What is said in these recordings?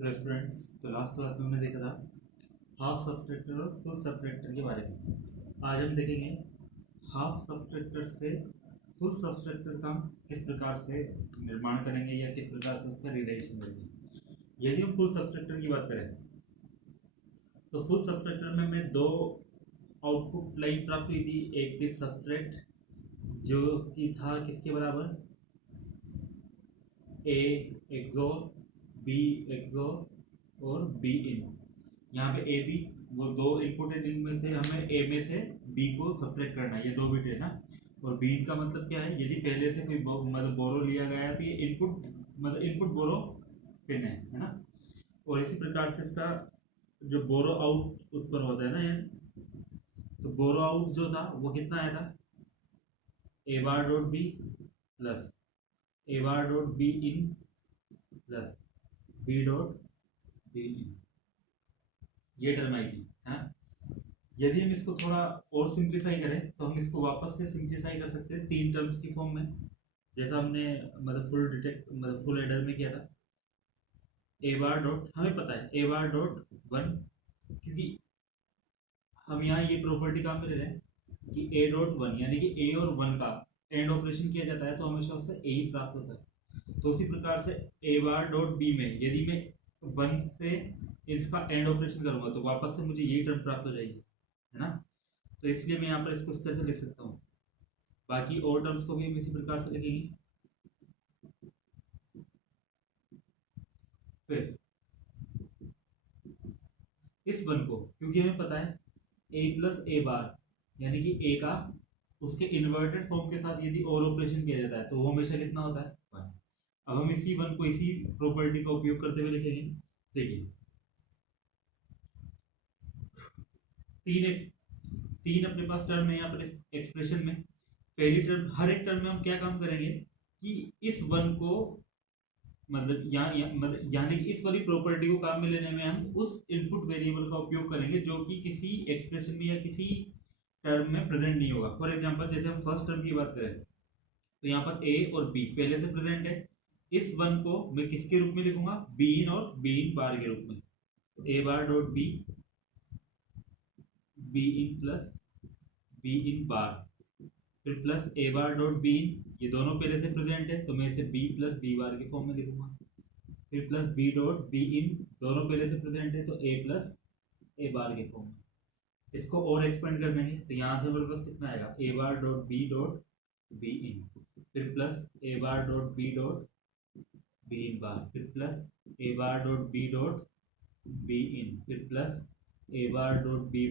Reference. तो last class में हमने देखा था हाफ सबट्रैक्टर और फुल सबट्रैक्टर के बारे में। आज हम देखेंगे हाफ सबट्रैक्टर से फुल सबट्रैक्टर का हम किस प्रकार से निर्माण करेंगे या किस प्रकार से उसका रिलेशन करेंगे। यदि हम फुल सबट्रैक्टर की बात करें तो फुल सबट्रैक्टर में हमें दो आउटपुट लाइन प्राप्त हुई थी। एक थी सबट्रैक्ट जो कि था किसके बराबर, ए एक्सोर बी एक्सोर और बी इन। यहाँ पे ए बी वो दो इनपुट है जिनमें से हमें ए में से बी को सब्ट्रैक्ट करना है, ये दो बिट है ना। और बी इन का मतलब क्या है, यदि पहले से कोई मतलब बोरो लिया गया है तो ये इनपुट मतलब इनपुट बोरो पिन है ना। और इसी प्रकार से इसका जो बोरो आउट उत्पन्न होता है ना ये, तो बोरो आउट जो था वो कितना आया था, A bar dot B plus A bar dot B in plus B dot B in, ये टर्म आई थी है ना। यदि हम इसको थोड़ा और सिंप्लीफाई करें तो हम इसको वापस से सिंप्लीफाई कर सकते हैं तीन टर्म्स की फॉर्म में, जैसा हमने मतलब फुल एडर में किया था। ए बार डॉट हमें पता है ए बार डॉट वन, क्योंकि हम यहाँ ये प्रॉपर्टी काम में ले रहे हैं कि ए डॉट वन यानी कि ए और वन का एंड ऑपरेशन किया जाता है तो हमेशा उससे ए ही प्राप्त होता है। तो उसी प्रकार से ए बार डॉट बी में यदि मैं वन से इसका एंड ऑपरेशन करूंगा तो वापस से मुझे यही टर्म प्राप्त हो जाएगी है ना। तो इसलिए मैं यहाँ पर इसको इस तरह से लिख सकता हूँ। बाकी और टर्म्स को भी हम इसी प्रकार से लिखेंगे। फिर इस वन को, क्योंकि हमें पता है ए प्लस ए बार यानी कि ए का उसके इन्वर्टेड फॉर्म के साथ यदि और ऑपरेशन किया जाता है तो वो हमेशा कितना होता है, वन। अब हम इसी वन को इसी प्रॉपर्टी का उपयोग करते हुए लिखेंगे। देखिए तीन अपने पास टर्म है यहाँ पर इस एक्सप्रेशन में। पहली टर्म, हर एक टर्म में हम क्या काम करेंगे कि इस वन को मतलब यानी कि इस वाली प्रॉपर्टी को काम में लेने में हम उस इनपुट वेरिएबल का उपयोग करेंगे जो कि किसी एक्सप्रेशन में या किसी टर्म में प्रेजेंट नहीं होगा। फॉर एग्जांपल जैसे हम फर्स्ट टर्म की बात करें तो यहाँ पर ए और बी पहले से प्रेजेंट है। इस वन को मैं किसके रूप में लिखूंगा, बी इन और बी इन बार के रूप में। A bar dot B B in plus B in bar, फिर plus A bar dot B in, ये दोनों पहले से प्रेजेंट है तो मैं इसे बी प्लस बी बार के फॉर्म में लिखूंगा। फिर प्लस बी डॉट बी इन, दोनों पहले से प्रेजेंट है तो ए प्लस ए बार के फॉर्म में। इसको और एक्सपेंड कर देंगे तो यहाँ से हमारे पास कितना आएगा, ए बार डॉट बी इन, फिर plus A bar dot B in bar, फिर plus A bar dot B in, फिर plus A bar dot B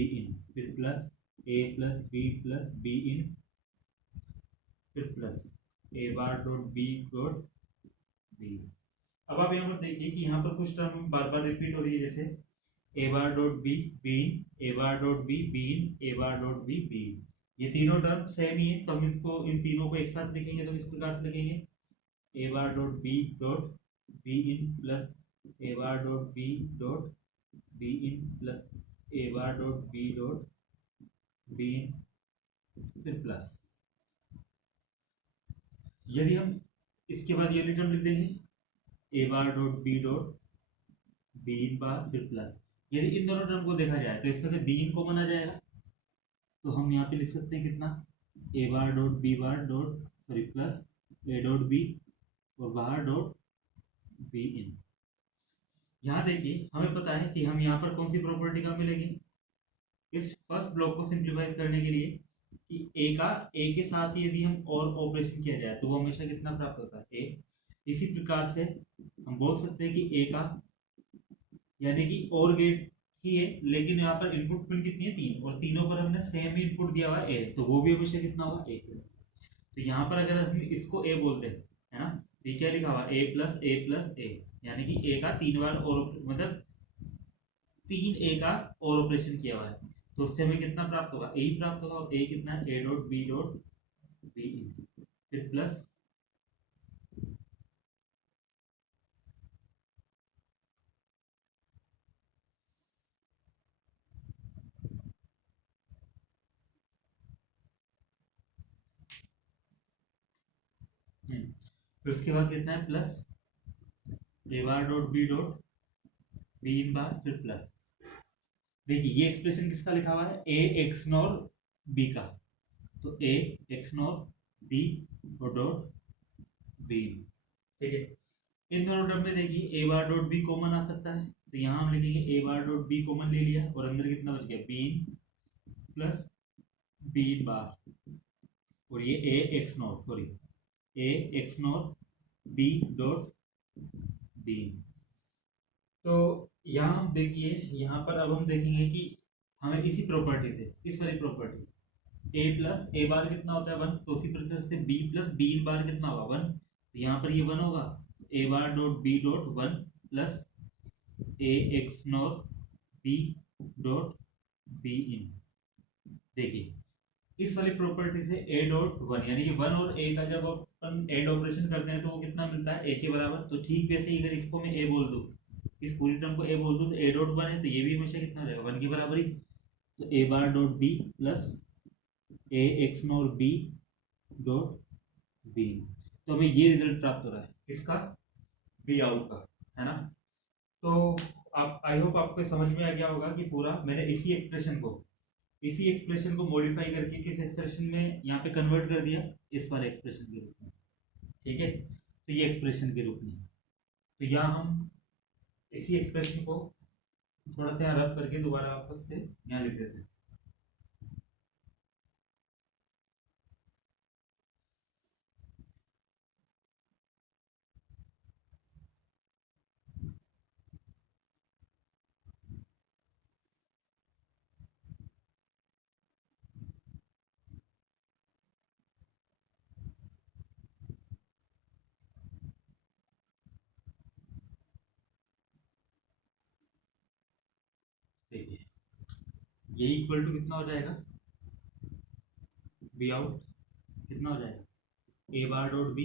in, फिर plus A plus B in, फिर plus A bar dot B in. अब आप यहाँ पर देखिए कि यहाँ पर कुछ टर्म बार बार रिपीट हो रही है, जैसे A bar dot B in, A bar dot B in, A bar dot B in. ये तीनों टर्म सेम ही है तो हम इसको इन तीनों को एक साथ लिखेंगे तो इस प्रकार से लिखेंगे A bar dot B in plus A bar dot B in plus A bar dot B in, फिर प्लस। यदि हम इसके बाद ये टर्म लिख देंगे ए bar dot B in bar, फिर प्लस। यदि इन दोनों टर्म को देखा जाए तो इसमें से बी इन कॉमन आ जाएगा तो हम यहाँ पे लिख सकते हैं कितना, A bar dot B bar dot sorry plus A dot B और बाहर डॉट बी इन। यहाँ देखिए हमें पता है कि हम यहाँ पर कौन सी प्रॉपर्टी काम मिलेगी इस फर्स्ट ब्लॉक को सिंप्लीफाइज करने के लिए कि ए के साथ ही यदि हम और ऑपरेशन किया जाए तो वो हमेशा कितना प्राप्त होता है, ए। इसी प्रकार से हम बोल सकते हैं कि ए का यानी कि और गेट ही है लेकिन यहाँ पर इनपुट पिन कितनी है, तीन, और तीनों पर हमने सेम ही इनपुट दिया हुआ है ए, तो वो भी हमेशा कितना होगा, ए। तो यहाँ पर अगर हम इसको ए बोलते हैं है ना, तो क्या लिखा हुआ ए प्लस ए यानी कि ए का तीन बार और मतलब तीन ए का और ऑपरेशन किया हुआ है तो उससे हमें कितना प्राप्त होगा, ए ही प्राप्त होगा। और ए कितना है, ए डॉट बी इन, फिर प्लस फिर उसके बाद कितना है, plus A bar dot B in bar फिर प्लस। देखिए ये एक्सप्रेशन किसका लिखा हुआ है, ए एक्स नॉर बी का, तो ए एक्स नॉर बी और डॉट बी। ठीक है, इन दोनों टर्म में देखिए ए बार डॉट बी कॉमन आ सकता है, तो यहाँ हम लिखेंगे A bar dot B common ले लिया और अंदर कितना बच गया, बी प्लस बी बार, और ये A X NOR sorry A X NOR B dot B. तो यहाँ हम देखिए, यहाँ पर अब हम देखेंगे कि हमें इसी प्रॉपर्टी से, इस वाली प्रॉपर्टी ए प्लस ए बार कितना होता है 1, तो उसी प्रकार से बी प्लस बी बार कितना होगा 1, तो यहाँ पर ये 1 होगा, A bar dot B dot 1 plus A X NOR B dot B in. देखिए इस वाली प्रॉपर्टी से ए डॉट 1 यानी कि 1 और ए का जब अपन एड ऑपरेशन करते हैं तो वो कितना मिलता है, ए के बराबर। तो ठीक वैसे ही अगर इसको मैं ए बोल दूं, इस पूरी टर्म को ए बोल दूं, तो ए डॉट 1 है तो ये भी हमेशा कितना रहेगा 1 के बराबर ही। तो A bar dot B plus A X NOR B dot B, तो हमें ये रिजल्ट प्राप्त हो रहा है किसका, बी आउट का, है ना। तो आप आई होप आपको समझ में आ गया होगा कि पूरा मैंने इसी एक्सप्रेशन को मॉडिफाई करके किस एक्सप्रेशन में यहाँ पे कन्वर्ट कर दिया, इस वाले एक्सप्रेशन के रूप में। ठीक है, तो ये एक्सप्रेशन के रूप में, तो यहाँ हम इसी एक्सप्रेशन को थोड़ा सा यहाँ रब करके दोबारा वापस से यहाँ लिख देते हैं। देखिए ये इक्वल टू कितना हो जाएगा, बी आउट कितना हो जाएगा, A bar dot B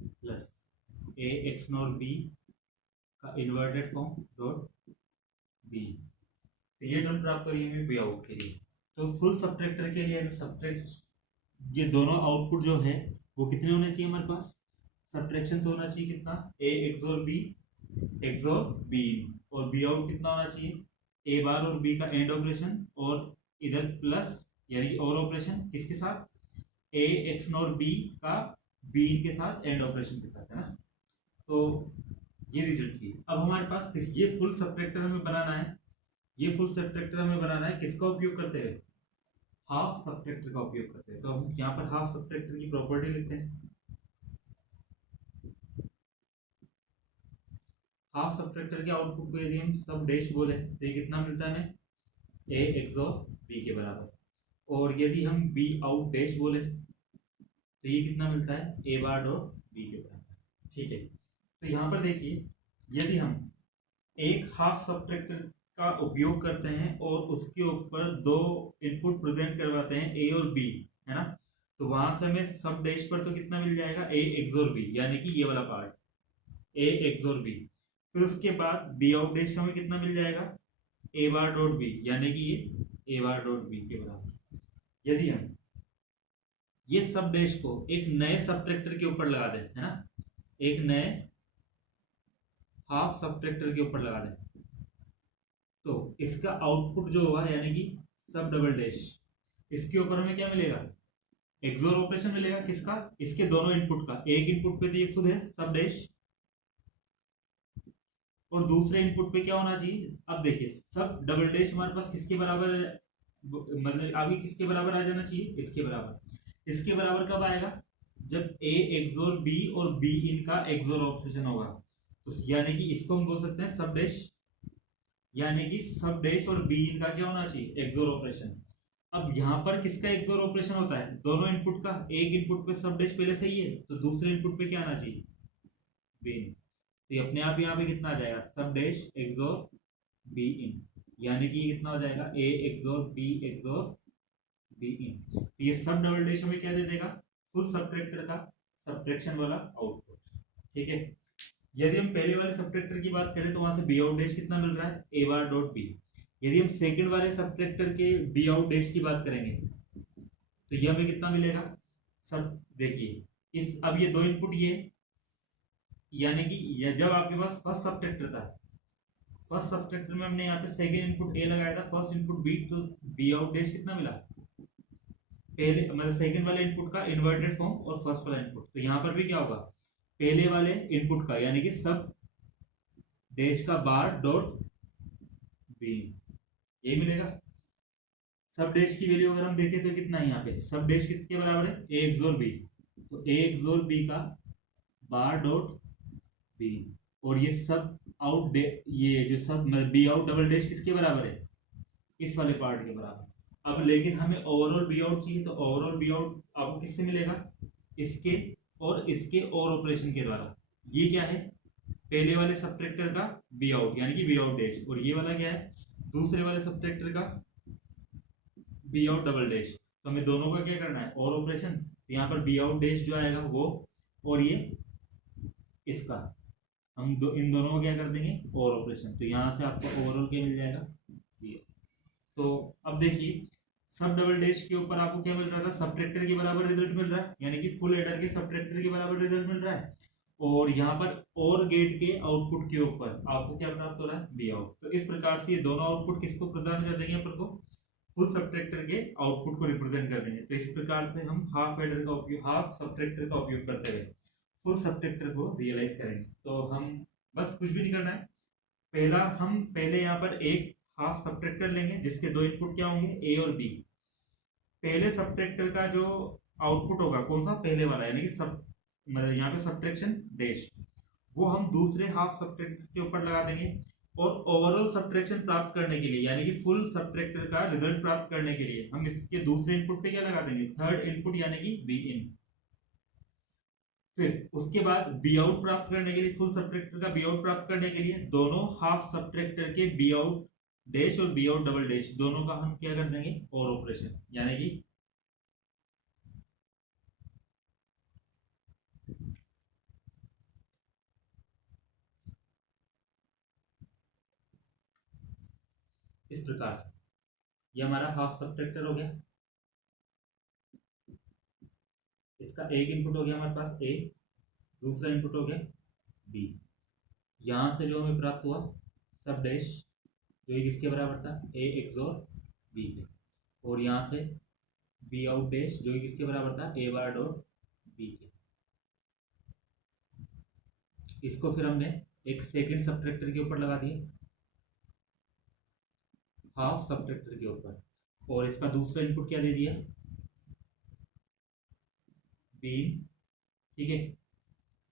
plus A X NOR B का इन्वर्टेड फॉर्म डॉट बी। तो ये टर्म प्राप्त हो रही है हमें बी आउट के लिए। तो फुल सब्ट्रैक्टर के लिए सब्ट्रैक्ट ये दोनों आउटपुट जो है वो कितने होने चाहिए हमारे पास, सब्ट्रैक्शन तो होना चाहिए कितना, ए एक्सोर बी और बी आउट कितना होना चाहिए, ए बार और बी का एंड ऑपरेशन और इधर प्लस यानी कि और ऑपरेशन किसके साथ, ए एक्स नॉर बी का बी के साथ एंड ऑपरेशन के साथ, है ना। तो ये रिजल्ट चाहिए। अब हमारे पास ये फुल सब्ट्रैक्टर हमें बनाना है, ये फुल सब्ट्रैक्टर हमें बनाना है किसका उपयोग करते हुए, हाफ सब्ट्रैक्टर का उपयोग करते हैं। तो हम यहाँ पर हाफ सब्ट्रैक्टर की प्रॉपर्टी लिखते हैं। हाफ सब्ट्रैक्टर के आउटपुट को यदि हम सब डैश बोले तो ये कितना मिलता है हमें, ए एक्सोर बी के बराबर, और यदि हम बी आउट डैश बोले तो ये कितना मिलता है, ए बार डॉट बी के बराबर। ठीक है, तो यहाँ पर देखिए यदि हम एक हाफ सब्ट्रैक्टर का उपयोग करते हैं और उसके ऊपर दो इनपुट प्रेजेंट करवाते हैं ए और बी, है ना, तो वहां से हमें सब डैश पर तो कितना मिल जाएगा, ए एक्सोर बी यानी कि ये वाला पार्ट ए एक्सोर बी। फिर उसके बाद बी आउट डैश का हमें कितना मिल जाएगा, ए बार डॉट बी यानी कि ये ए बार डॉट बी के बराबर। यदि हम ये सब डैश को एक नए सब्ट्रैक्टर के ऊपर लगा दें, है ना, एक नए हाफ सब्ट्रैक्टर के ऊपर लगा दें, तो इसका आउटपुट जो होगा यानी कि सब डबल डैश, इसके ऊपर हमें क्या मिलेगा, एक्सोर ऑपरेशन मिलेगा किसका, इसके दोनों इनपुट का। एक इनपुट पे तो ये खुद है सब डैश, और दूसरे इनपुट पे क्या होना चाहिए, अब देखिए सब डबल डैश हमारे पास किसके बराबर है, मतलब अभी किसके बराबर आ जाना चाहिए, इसके बराबर। इसके बराबर कब आएगा, जब ए एक्सोर बी और बी इन का एक्सोर ऑपरेशन होगा, तो यानी कि इसको हम बोल सकते हैं सब डैश, यानी कि सब डैश और बी इन का क्या होना चाहिए, एक्सोर ऑपरेशन। अब यहाँ पर किसका एक्सोर ऑपरेशन होता है, दोनों इनपुट का। एक इनपुट पे सब डैश पहले सही है तो दूसरे इनपुट पे क्या आना चाहिए, बी इन, तो ये अपने आप यहाँ पे कितना आ जाएगा, सब डैश एक्सोर बी इन, यानी कि ये कितना हो जाएगा, ए एक्सोर बी इन। तो ये सब डबल डैश हमें क्या दे देगा, फुल सब्ट्रैक्टर का सब्ट्रैक्शन वाला आउटपुट। ठीक है, यदि हम पहले वाले सब्ट्रैक्टर की बात करें तो वहां से बी आउट डैश कितना मिल रहा है, ए बार डॉट बी। यदि हम सेकंड वाले सब्ट्रैक्टर के बी आउट डैश की बात करेंगे तो ये हमें कितना मिलेगा, सब देखिए इस, अब ये दो इनपुट ये यानी कि जब आपके पास फर्स्ट सबट्रैक्टर था, फर्स्ट सबट्रैक्टर में हमने यहाँ पे सेकंड इनपुट ए लगाया था, फर्स्ट इनपुट बी, तो बी आउट डैश कितना मिला, पहले मतलब सेकंड वाले इनपुट का इन्वर्टेड फॉर्म और फर्स्ट वाला इनपुट। तो यहाँ पर भी क्या होगा, पहले वाले इनपुट का यानी कि सब डैश का बार डॉट बी, ये मिलेगा। सब डैश की वैल्यू अगर हम देखें तो कितना है यहाँ पे, सब डैश किसके बराबर है, ए एक्सोर बी, तो ए एक्सोर बी का बार डॉट बी, और ये सब आउट ये जो सब बी आउट डबल डैश किसके बराबर है, इस वाले पार्ट के बराबर। अब लेकिन हमें ओवरऑल बी आउट चाहिए, तो ओवरऑल बी आउट आपको किससे मिलेगा, इसके और इसके और ऑपरेशन के द्वारा। ये क्या है, पहले वाले सबट्रैक्टर का बी आउट यानी कि बी आउट डैश, और ये वाला क्या है, दूसरे वाले सबट्रैक्टर का बी आउट डबल डैश। तो हमें दोनों का क्या करना है, और ऑपरेशन। तो यहाँ पर बी आउट डैश जो आएगा वो, और ये इसका, हम इन दोनों को क्या कर देंगे, और ऑपरेशन। तो यहाँ से आपको ओवरऑल क्या मिल जाएगा, ये। तो अब देखिए, सब डबल डैश के ऊपर आपको क्या मिल रहा था, सबट्रैक्टर के बराबर रिजल्ट मिल रहा है, यानी कि फुल एडर के सबट्रैक्टर के बराबर रिजल्ट मिल रहा है। और यहाँ पर और गेट के आउटपुट के ऊपर आपको क्या प्राप्त हो रहा है, बी आउट। तो इस प्रकार से ये दोनों आउटपुट किसको प्रदान कर देंगे अपन को, फुल सबट्रैक्टर के आउटपुट को रिप्रेजेंट कर देंगे। तो इस प्रकार से हम हाफ एडर का उपयोग, हाफ सबट्रैक्टर का उपयोग करते हुए फुल सबट्रैक्टर को रियलाइज करेंगे। तो हम बस कुछ भी नहीं करना है, हम पहले यहाँ पर एक हाफ सबट्रैक्टर लेंगे जिसके दो इनपुट क्या होंगे, ए और बी। पहले सबट्रैक्टर का जो आउटपुट होगा कौन सा, पहले वाला, यानी कि सब मतलब यहाँ पे सबट्रैक्शन डैश, वो हम दूसरे हाफ सबट्रैक्टर के ऊपर लगा देंगे। और ओवरऑल सबट्रैक्शन प्राप्त करने के लिए, यानी कि फुल सबट्रैक्टर का रिजल्ट प्राप्त करने के लिए, हम इसके दूसरे इनपुट पे क्या लगा देंगे, थर्ड इनपुट यानी कि बी इन। फिर उसके बाद बी आउट प्राप्त करने के लिए, फुल सबट्रैक्टर का बी आउट प्राप्त करने के लिए दोनों हाफ सबट्रैक्टर के बी आउट डैश और बी आउट डबल डैश दोनों का हम क्या कर देंगे, और ऑपरेशन, यानी कि इस प्रकार से ये हमारा हाफ सबट्रैक्टर हो गया। इसका एक इनपुट हो गया हमारे पास ए, दूसरा इनपुट हो गया बी। यहां से जो हमें प्राप्त हुआ सब डैश, जो ये किसके बराबर था, ए एक्सोर बी के, और यहाँ से बी आउट डैश जो कि किसके बराबर था, ए बार डॉट बी के। इसको फिर हमने एक सेकंड सबट्रैक्टर के ऊपर लगा दिया, हाफ सबट्रैक्टर के ऊपर, और इसका दूसरा इनपुट क्या दे दिया, बी। ठीक है,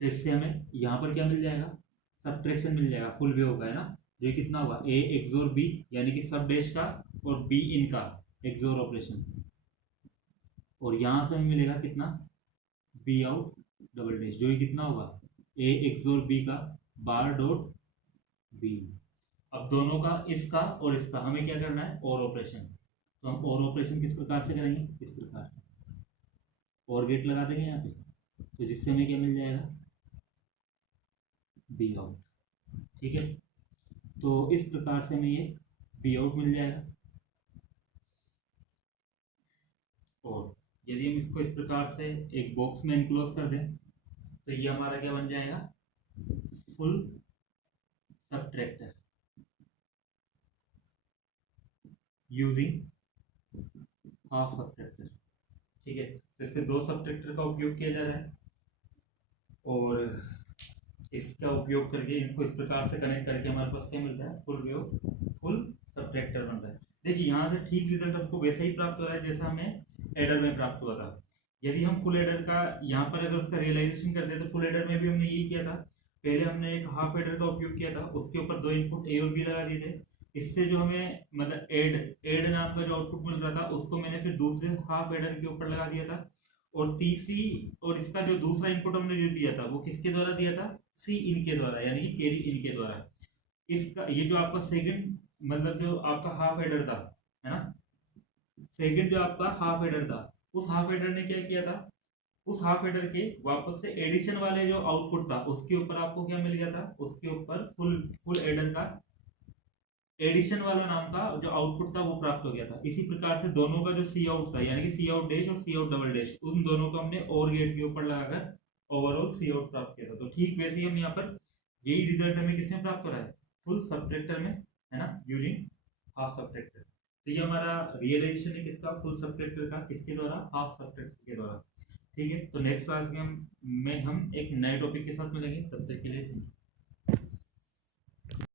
तो इससे हमें यहाँ पर क्या मिल जाएगा, सबट्रैक्शन मिल जाएगा, फुल वे होगा, है ना। जो कितना होगा, ए एक्सोर बी यानी कि सब डैश का और बी इन का एक्सोर ऑपरेशन, और यहां से हमें मिलेगा कितना, बी आउट डबल डैश, जो कितना होगा, ए एक्सोर बी का बार डॉट बी। अब दोनों का, इसका और इसका हमें क्या करना है, और ऑपरेशन। तो हम और ऑपरेशन किस प्रकार से करेंगे, इस प्रकार से और गेट लगा देंगे यहाँ पे, तो जिससे हमें क्या मिल जाएगा, बी आउट। ठीक है, तो इस प्रकार से हमें ये बी आउट मिल जाएगा। और यदि हम इसको इस प्रकार से एक बॉक्स में इनक्लोज कर दें, तो ये हमारा क्या बन जाएगा, full subtractor using half subtractor. ठीक है, तो इसके दो सबट्रैक्टर का उपयोग किया जा रहा है, और इसका उपयोग करके इनको इस प्रकार से कनेक्ट करके हमारे पास क्या मिल रहा है, फुल वेव, फुल सबट्रैक्टर बन रहा है। देखिए यहाँ से ठीक रिजल्ट हमको वैसा ही प्राप्त हो रहा है जैसा हमें एडर में प्राप्त हुआ था। यदि हम फुल एडर का यहाँ पर अगर उसका रियलाइजेशन करते हैं, तो फुल एडर में भी हमने यही किया था, पहले हमने एक हाफ एडर का उपयोग किया था, उसके ऊपर दो इनपुट ए और बी लगा दिए थे। इससे जो हमें मतलब एड नाम का जो आउटपुट मिल रहा था, उसको मैंने फिर दूसरे हाफ एडर के ऊपर लगा दिया था, और तीसरी, और इसका जो दूसरा इनपुट हमने जो दिया था वो किसके द्वारा दिया था, सी इन के द्वारा, यानी कि कैरी इन के द्वारा। इसका ये जो आपका सेकंड मतलब जो आपका हाफ एडर था, है ना, सेकंड जो आपका हाफ एडर था, उस हाफ एडर ने क्या किया था, उस हाफ एडर के वापस से एडिशन वाले जो आउटपुट था उसके ऊपर आपको क्या मिल गया था, उसके ऊपर फुल एडर का एडिशन वाला नाम का जो आउटपुट था वो प्राप्त हो गया था। इसी प्रकार से दोनों का जो सी आउट था, यानी कि सी आउट डैश और सी आउट डबल डैश, उन दोनों को हमने और गेट के ऊपर लगाकर ओवरऑल सी आउट प्राप्त किया था। तो ठीक वैसे ही हम यहाँ पर यही रिजल्ट हमें किसमें प्राप्त हो रहा है, फुल सबट्रैक्टर में, है ना, यूजिंग हाफ सबट्रैक्टर। तो ये हमारा रियलाइजेशन है किसका, फुल सबट्रैक्टर का, किसके द्वारा, हाफ सबट्रैक्टर के द्वारा। ठीक है, तो नेक्स्ट क्लास में हम एक नए टॉपिक के साथ मिलेंगे, तब तक के लिए थैंक यू।